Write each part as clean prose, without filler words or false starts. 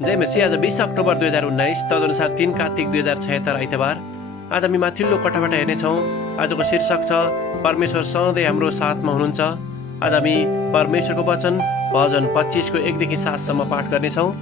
जय मसी। आज 20 अक्टोबर 2019 तदनुसार 3 कार्तिक 2076 आइतबार। आज हामी माथिल्लो कोठाबाट हेर्नेछौँ। आजको शीर्षक छ परमेश्वर सधैँ हाम्रो साथमा हुनुहुन्छ। आज हामी परमेश्वरको वचन भजन 25 को 1 देखि 7 सम्म पाठ गर्नेछौँ।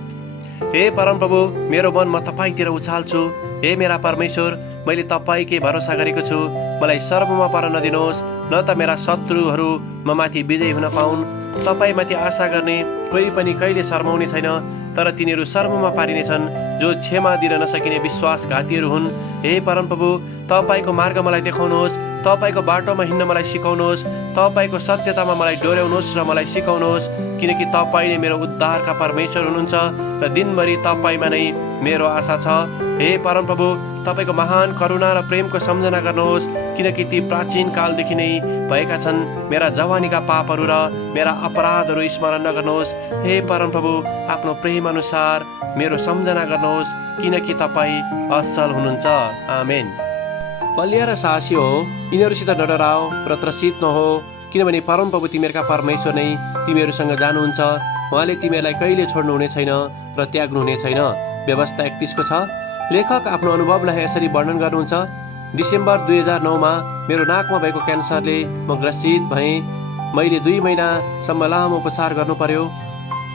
हे परमप्रभु, मेरो मन म तपाईतिर उछाल्छु। हे मेरा परमेश्वर, मैले तपाईकै भरोसा गरेको छु। मलाई सर्वमा पर्न नदिनुहोस्, न त मेरा शत्रुहरू म माथि विजयी हुन पाउन्। तपाईमाथि आशा गर्ने कोही पनि कहिले शर्माउने छैन, तर तिनीहरू सर्वमा पारिनेछन् जो क्षमा दिन नसकिने विश्वासघातीहरू हुन्। हे परमप्रभु, तपाईको मार्ग मलाई देखाउनुहोस्। तपाईको बाटोमा हिँड्न मलाई सिकाउनुहोस्। तपाईको सत्यतामा मलाई डोर्याउनुहोस् र मलाई सिकाउनुहोस्, किनकि तपाईले मेरो उद्धारका परमेश्वर हुनुहुन्छ र दिनभरि तपाईमा नै मेरो आशा छ। हे परमप्रभु, तपाईको महान करुणा र प्रेमको सम्झना गर्नुहोस्, किनकि ती प्राचीन कालदेखि नै भएका छन्। मेरा जवानीका पापहरू र मेरा अपराधहरू स्मरण नगर्नुहोस्। हे परमप्रभु, आफ्नो प्रेम अनुसार मेरो सम्झना गर्नुहोस्, किनकि तपाईँ असल हुनुहुन्छ। आमेन। बलिया र साहसी हो, यिनीहरूसित नडराओ र त्रसित नहो, किनभने परमप्रभु तिमीहरूका परमेश्वर नै तिमीहरूसँग जानुहुन्छ। उहाँले तिमीहरूलाई कहिले छोड्नुहुने छैन र त्याग्नुहुने छैन। व्यवस्था 31 को छ। लेखक आफ्नो अनुभवलाई यसरी वर्णन गर्नुहुन्छ। डिसेम्बर 2009 मेरो नाकमा भएको क्यान्सरले म ग्रसित भएँ। मैले 2 महिनासम्म लामो उपचार गर्नु पर्यो।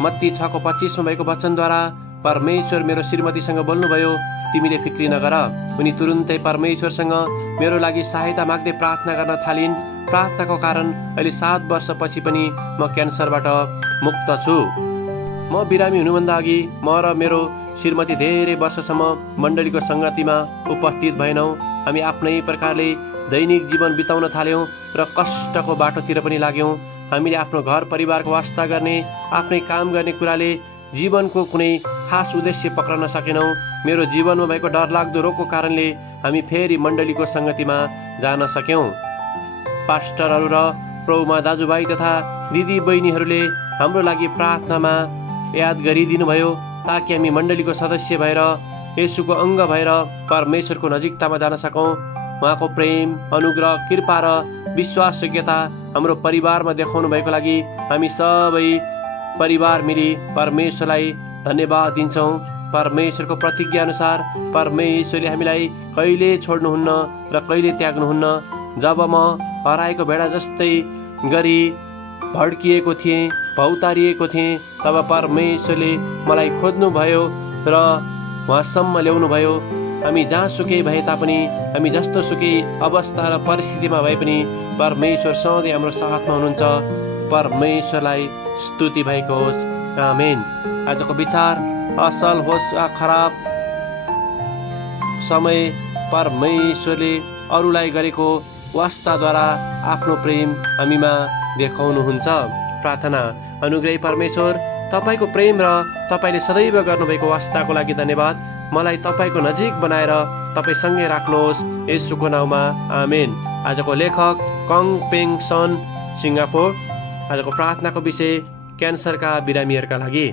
मत्ती 6 को 25 भएको वचनद्वारा परमेश्वर मेरो श्रीमतीसँग बोल्नुभयो, तिमीले फिक्री नगर। उनी तुरुन्तै परमेश्वरसँग मेरो लागि सहायता माग्दै प्रार्थना गर्न थालिन्। प्रार्थनाको कारण अहिले 7 वर्षपछि पनि म क्यान्सरबाट मुक्त छु। म बिरामी हुनुभन्दा अघि म र मेरो श्रीमती धेरै वर्षसम्म मण्डलीको सङ्गतिमा उपस्थित भएनौँ। हामी आफ्नै प्रकारले दैनिक जीवन बिताउन थाल्यौँ र कष्टको बाटोतिर पनि लाग्यौँ। हामीले आफ्नो घर परिवारको वास्ता गर्ने, आफ्नै काम गर्ने कुराले जीवनको कुनै खास उद्देश्य पक्रन सकेनौँ। मेरो जीवनमा भएको डरलाग्दो रोगको कारणले हामी फेरि मण्डलीको सङ्गतिमा जान सक्यौँ। पास्टरहरू र प्रभुमा दाजुभाइ तथा दिदी बहिनीहरूले हाम्रो लागि प्रार्थनामा याद गरिदिनुभयो, ताकि हामी मण्डलीको सदस्य भएर येशूको अङ्ग भएर परमेश्वरको नजिकतामा जान सकौँ। उहाँको प्रेम, अनुग्रह, कृपा र विश्वासयोग्यता हाम्रो परिवारमा देखाउनु भएको लागि हामी सबै परिवार मिली परमेश्वरलाई धन्यवाद दिन्छौँ। परमेश्वरको प्रतिज्ञा अनुसार परमेश्वरले हामीलाई कहिले छोड्नुहुन्न र कहिले त्याग्नुहुन्न। जब म हराएको भेडा जस्तै गरी भड्किएको थिएँ, भौतारिएको थिएँ, तब परमेश्वरले मलाई खोज्नुभयो र उहाँसम्म ल्याउनुभयो। हामी जहाँसुकै भए तापनि, हामी जस्तो सुकै अवस्था र परिस्थितिमा भए पनि परमेश्वर सधैँ हाम्रो साथमा हुनुहुन्छ। परमेश्वरलाई स्तुति भएको होस्। आमेन। आजको विचार, असल होस् वा खराब समय, परमेश्वरले अरूलाई गरेको वास्ताद्वारा आफ्नो प्रेम हामीमा देखाउनुहुन्छ। प्रार्थना। अनुग्रही परमेश्वर, तपाईँको प्रेम र तपाईँले सदैव गर्नुभएको वास्ताको लागि धन्यवाद। मलाई तपाईँको नजिक बनाएर तपाईँसँगै राख्नुहोस्, येशूको नाउँमा। आमेन। आजको लेखक कङ पेङ सन, सिङ्गापुर। आजको प्रार्थनाको विषय क्यान्सरका बिरामीहरूका लागि।